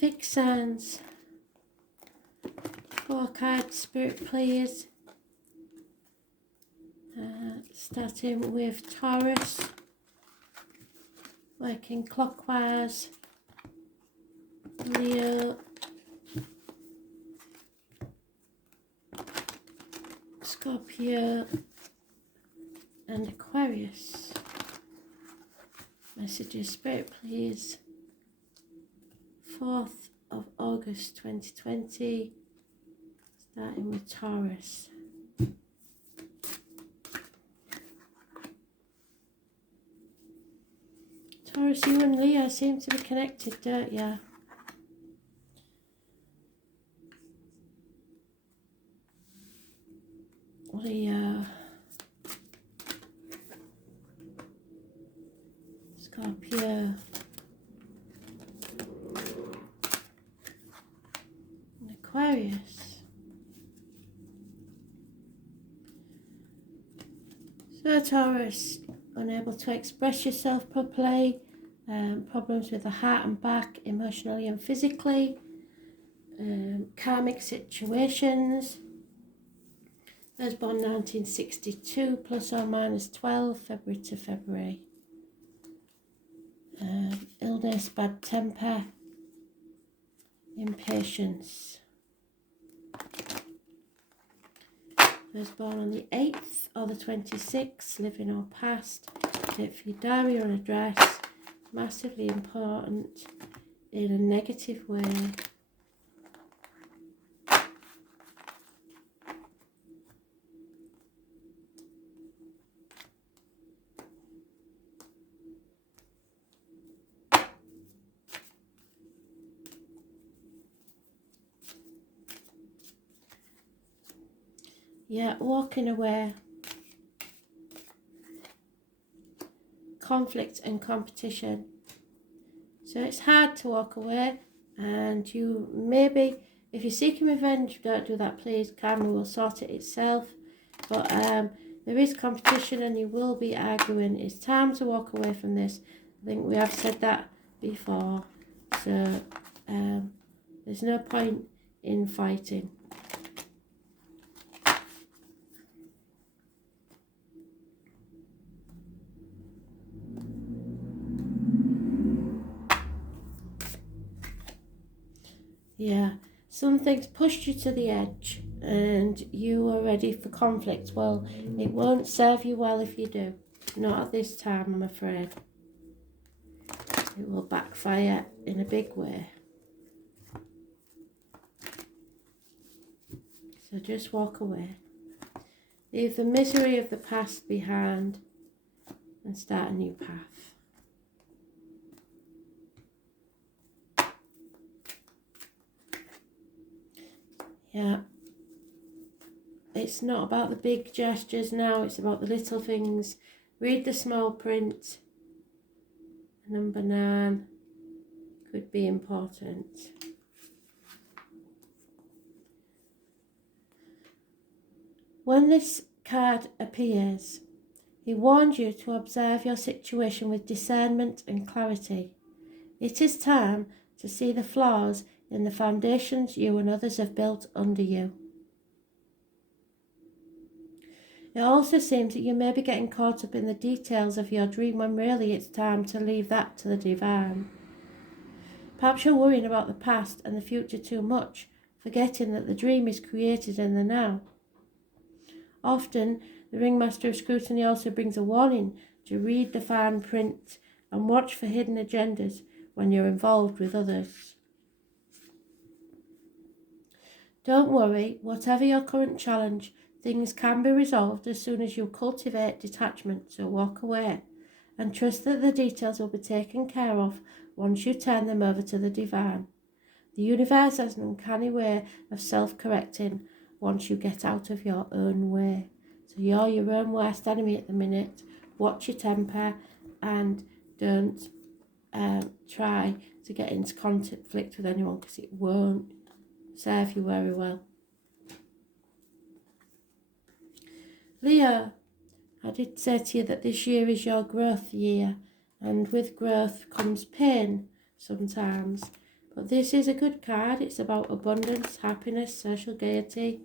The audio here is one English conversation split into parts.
Fixed signs. 4 cards, Spirit please. Starting with Taurus, working clockwise, Leo, Scorpio and Aquarius. Messages, Spirit please. 4th of August 2020, starting with Taurus. Taurus, you and Leo seem to be connected, don't you? Leo, Scorpio, and Aquarius. So Taurus, unable to express yourself properly, problems with the heart and back, emotionally and physically, karmic situations. Those born 1962, plus or minus 12, February to February. Illness, bad temper, impatience. Those born on the 8th or the 26th, living or past. Date for your diary or address. Massively important in a negative way. Yeah, walking away. Conflict and competition. So it's hard to walk away, and you maybe, if you're seeking revenge, don't do that please. Karma will sort it itself. But there is competition and you will be arguing. It's time to walk away from this. I think we have said that before. So there's no point in fighting. Yeah, some things pushed you to the edge and you are ready for conflict. Well, it won't serve you well if you do. Not at this time, I'm afraid. It will backfire in a big way. So just walk away. Leave the misery of the past behind and start a new path. Yeah, it's not about the big gestures now, it's about the little things. Read the small print. Number 9 could be important. When this card appears, he warned you to observe your situation with discernment and clarity. It is time to see the flaws in the foundations you and others have built under you. It also seems that you may be getting caught up in the details of your dream when really it's time to leave that to the divine. Perhaps you're worrying about the past and the future too much, forgetting that the dream is created in the now. Often, the ringmaster of scrutiny also brings a warning to read the fine print and watch for hidden agendas when you're involved with others. Don't worry, whatever your current challenge, things can be resolved as soon as you cultivate detachment, so walk away and trust that the details will be taken care of once you turn them over to the divine. The universe has an uncanny way of self-correcting once you get out of your own way. So you're your own worst enemy at the minute. Watch your temper and don't try to get into conflict with anyone, because it won't serve you very well. Leo, I did say to you that this year is your growth year, and with growth comes pain sometimes. But this is a good card. It's about abundance, happiness, social gaiety.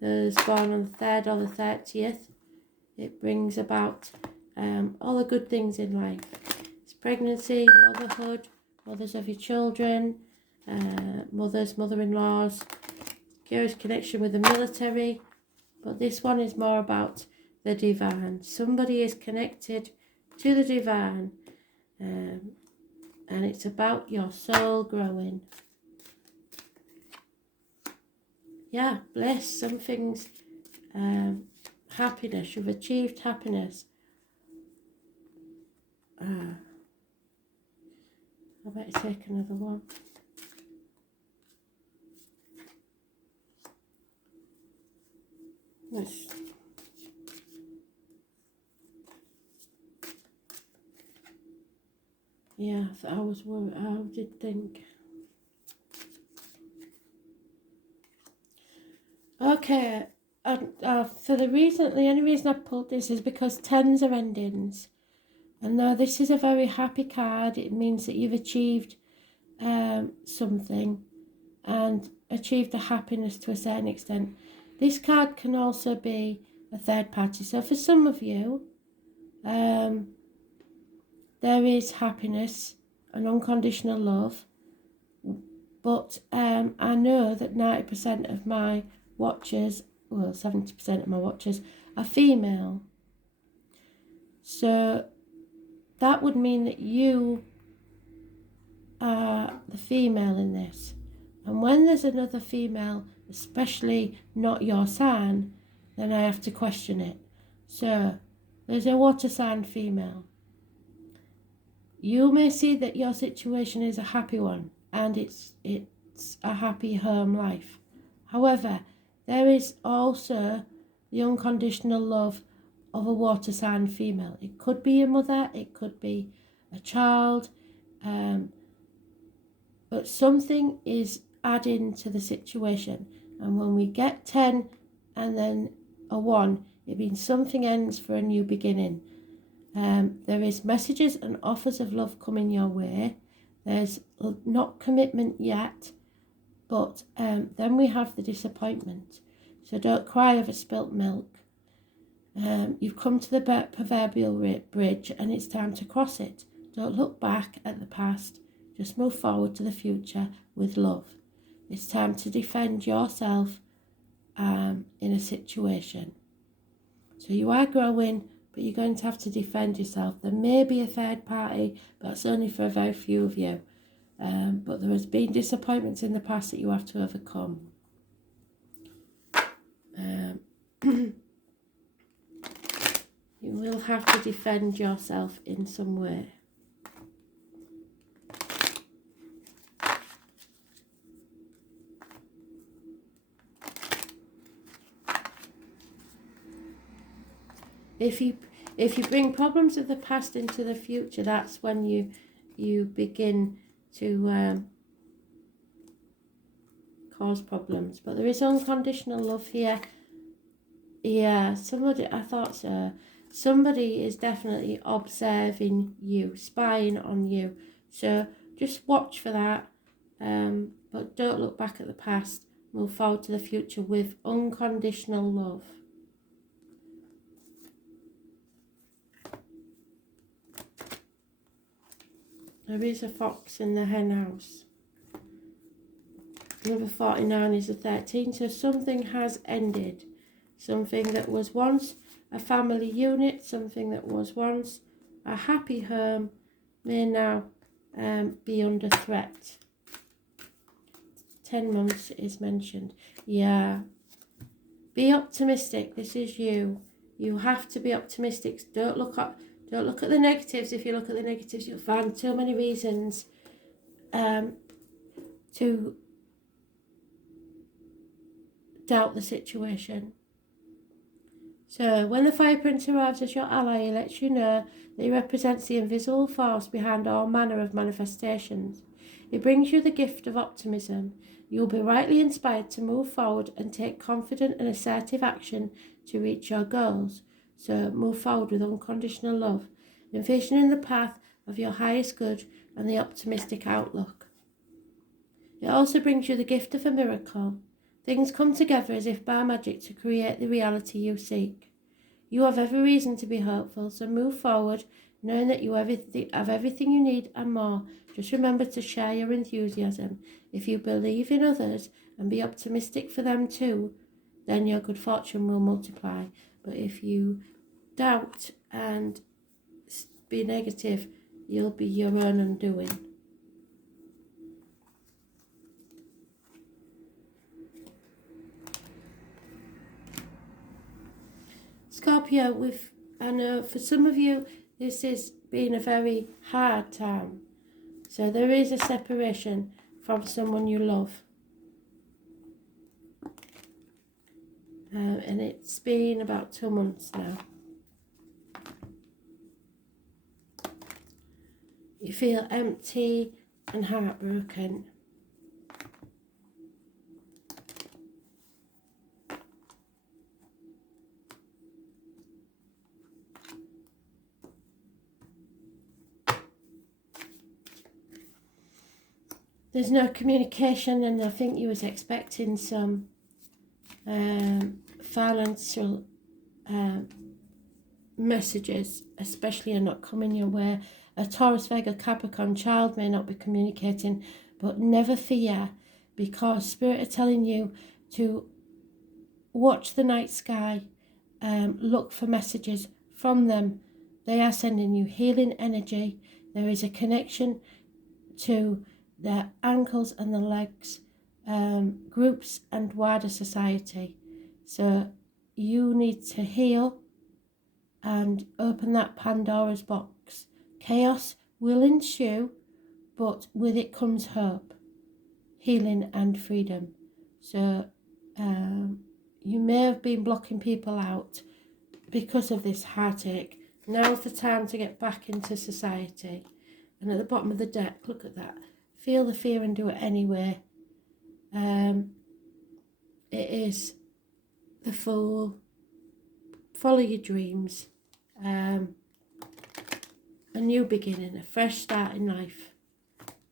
Those born on the 3rd or the 30th. It brings about all the good things in life. It's pregnancy, motherhood, mothers of your children, mother-in-laws, curious connection with the military. But this one is more about the divine. Somebody is connected to the divine, and it's about your soul growing. Yeah, bliss, something's happiness. You've achieved happiness. I better take another one. Yeah, I was worried. I did think. Okay, for the only reason I pulled this is because 10s are endings. And now this is a very happy card. It means that you've achieved something and achieved the happiness to a certain extent. This card can also be a third party. So for some of you, there is happiness and unconditional love. But I know that 90% of my watchers, well, 70% of my watchers are female. So that would mean that you are the female in this. And when there's another female, especially not your sign, then I have to question it. So there's a water sign female. You may see that your situation is a happy one, and it's a happy home life. However, there is also the unconditional love of a water sign female. It could be your mother, it could be a child, but something is adding to the situation. And when we get 10 and then a 1, it means something ends for a new beginning. There is messages and offers of love coming your way. There's not commitment yet, but then we have the disappointment. So don't cry over spilt milk. You've come to the proverbial bridge, and it's time to cross it. Don't look back at the past. Just move forward to the future with love. It's time to defend yourself in a situation. So you are growing, but you're going to have to defend yourself. There may be a third party, but it's only for a very few of you. But there has been disappointments in the past that you have to overcome. You will have to defend yourself in some way. If you bring problems of the past into the future, that's when you begin to cause problems. But there is unconditional love here. Yeah, I thought so. Somebody is definitely observing you, spying on you. So just watch for that. But don't look back at the past. Move forward to the future with unconditional love. There is a fox in the hen house. Number 49 is a 13, so something has ended. Something that was once a family unit, something that was once a happy home, may now be under threat. 10 months is mentioned. Yeah. Be optimistic. This is you. You have to be optimistic. Don't look at the negatives. If you look at the negatives, you'll find too many reasons to doubt the situation. So when the Fire Prince arrives as your ally, he lets you know that he represents the invisible force behind all manner of manifestations. He brings you the gift of optimism. You will be rightly inspired to move forward and take confident and assertive action to reach your goals. So move forward with unconditional love, envisioning the path of your highest good and the optimistic outlook. It also brings you the gift of a miracle. Things come together as if by magic to create the reality you seek. You have every reason to be hopeful, so move forward, knowing that you have everything you need and more. Just remember to share your enthusiasm. If you believe in others and be optimistic for them too, then your good fortune will multiply. But if you doubt and be negative, you'll be your own undoing. Scorpio, I know for some of you this has been a very hard time. So there is a separation from someone you love. And it's been about 2 months now. You feel empty and heartbroken. There's no communication, and I think you was expecting some financial messages, especially are not coming your way. A Taurus, Vega, Capricorn child may not be communicating, but never fear, because Spirit are telling you to watch the night sky, look for messages from them. They are sending you healing energy. There is a connection to the ankles and the legs, groups and wider society. So you need to heal and open that Pandora's box. Chaos will ensue, but with it comes hope, healing and freedom. So you may have been blocking people out because of this heartache. Now's the time to get back into society. And at the bottom of the deck, look at that. Feel the fear and do it anyway. It is the Fool. Follow your dreams. A new beginning, a fresh start in life.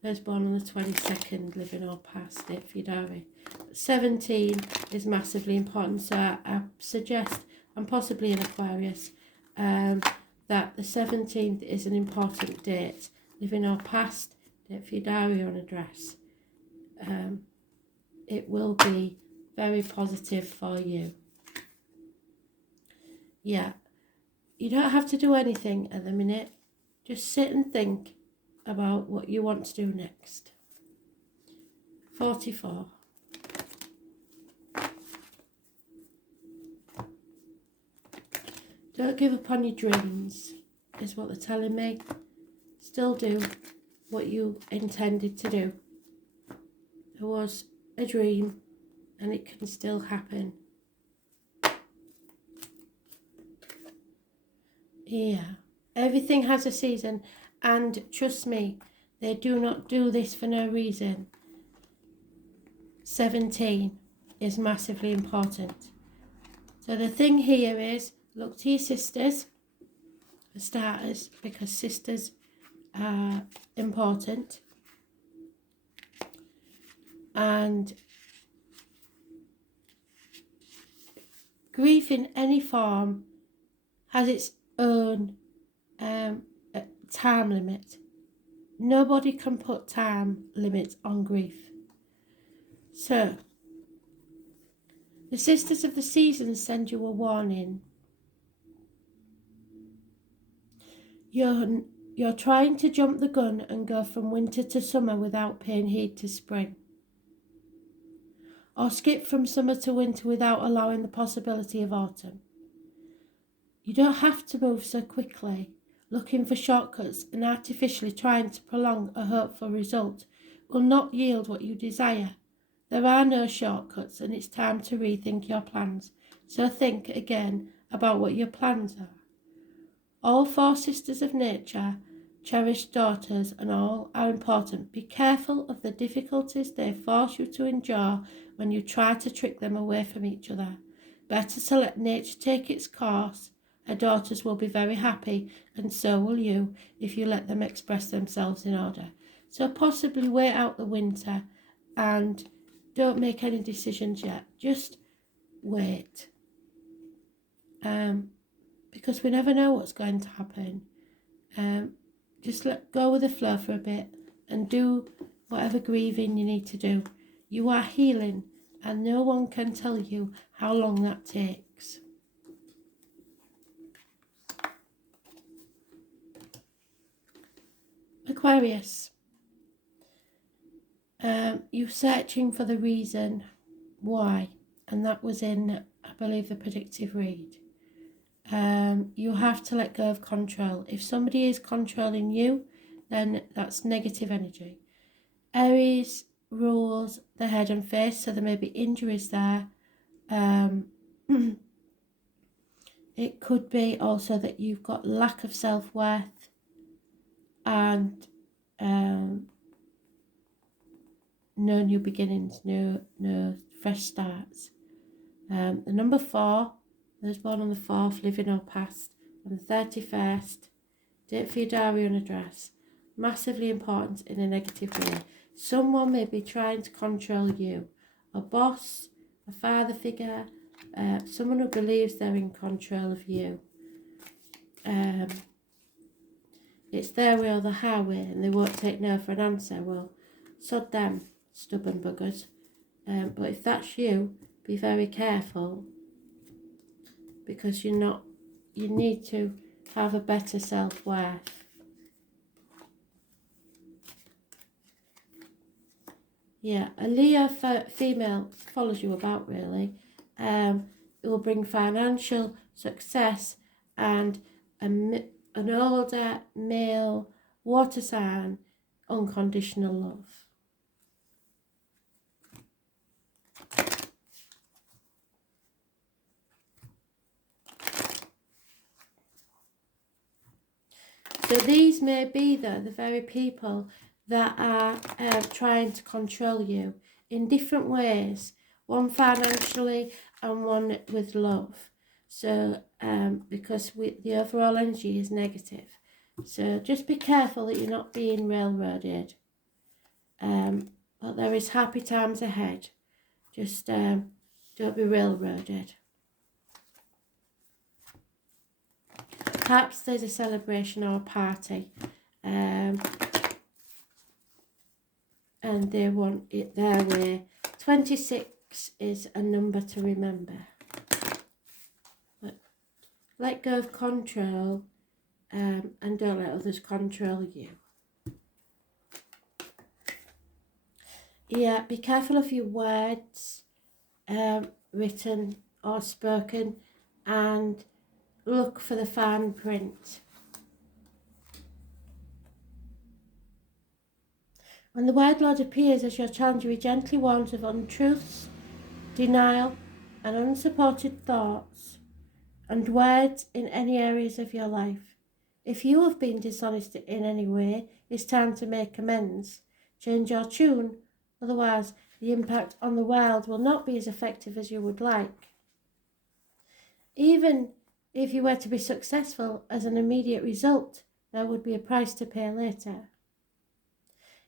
Those born on the 22nd, living or past it for your diary. 17 is massively important, so I suggest, and possibly an Aquarius, that the 17th is an important date. Living or past, date for your diary or an address. It will be very positive for you. Yeah, you don't have to do anything at the minute. Just sit and think about what you want to do next. 44. Don't give up on your dreams, is what they're telling me. Still do what you intended to do. There was a dream and it can still happen. Yeah, everything has a season, and trust me, they do not do this for no reason. 17 is massively important. So the thing here is, look to your sisters for starters, because sisters are important. And grief in any form has its own time limit. Nobody can put time limits on grief. So, the sisters of the seasons send you a warning. You're trying to jump the gun and go from winter to summer without paying heed to spring. Or skip from summer to winter without allowing the possibility of autumn. You don't have to move so quickly. Looking for shortcuts and artificially trying to prolong a hopeful result will not yield what you desire. There are no shortcuts, and it's time to rethink your plans. So think again about what your plans are. All 4 sisters of nature, cherished daughters, and all are important. Be careful of the difficulties they force you to endure when you try to trick them away from each other. Better to let nature take its course. Her daughters will be very happy, and so will you, if you let them express themselves in order. So possibly wait out the winter and don't make any decisions yet. Just wait. Because we never know what's going to happen. Just let go with the flow for a bit and do whatever grieving you need to do. You are healing, and no one can tell you how long that takes. Aquarius, you're searching for the reason why, and that was in, I believe, the predictive read. You have to let go of control. If somebody is controlling you, then that's negative energy. Aries rules the head and face, so there may be injuries there. It could be also that you've got lack of self-worth and no new beginnings, no fresh starts. The number 4, those born on the 4th, living or past, on the 31st, date for your diary and address. Massively important in a negative way. Someone may be trying to control you. A boss, a father figure, someone who believes they're in control of you. It's their way or the highway, and they won't take no for an answer. Well, sod them, stubborn buggers. But if that's you, be very careful, because you need to have a better self-worth. Yeah, a Leo female follows you about, really. It will bring financial success and an older male water sign, unconditional love. So these may be the very people that are trying to control you in different ways, one financially and one with love. So because the overall energy is negative. So just be careful that you're not being railroaded. But there is happy times ahead. Just don't be railroaded. Perhaps there's a celebration or a party, and they want it their way. 26 is a number to remember. But let go of control, and don't let others control you. Yeah, be careful of your words, written or spoken, and look for the fine print. When the Word Lord appears as your challenger, he gently warns of untruths, denial, and unsupported thoughts and words in any areas of your life. If you have been dishonest in any way, it's time to make amends. Change your tune, otherwise the impact on the world will not be as effective as you would like. Even if you were to be successful as an immediate result, there would be a price to pay later.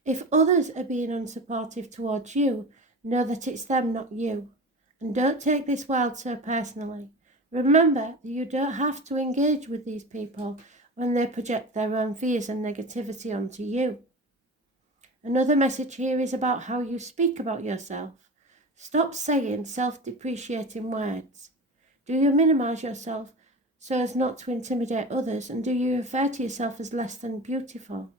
If others are being unsupportive towards you, know that it's them, not you. And don't take this world so personally. Remember that you don't have to engage with these people when they project their own fears and negativity onto you. Another message here is about how you speak about yourself. Stop saying self-depreciating words. Do you minimize yourself so as not to intimidate others, and do you refer to yourself as less than beautiful?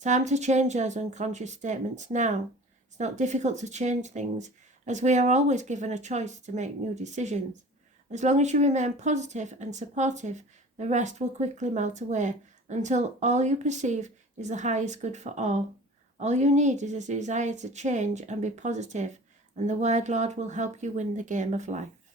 Time to change those unconscious statements now. It's not difficult to change things, as we are always given a choice to make new decisions. As long as you remain positive and supportive, the rest will quickly melt away until all you perceive is the highest good for all. All you need is a desire to change and be positive, and the Word Lord will help you win the game of life.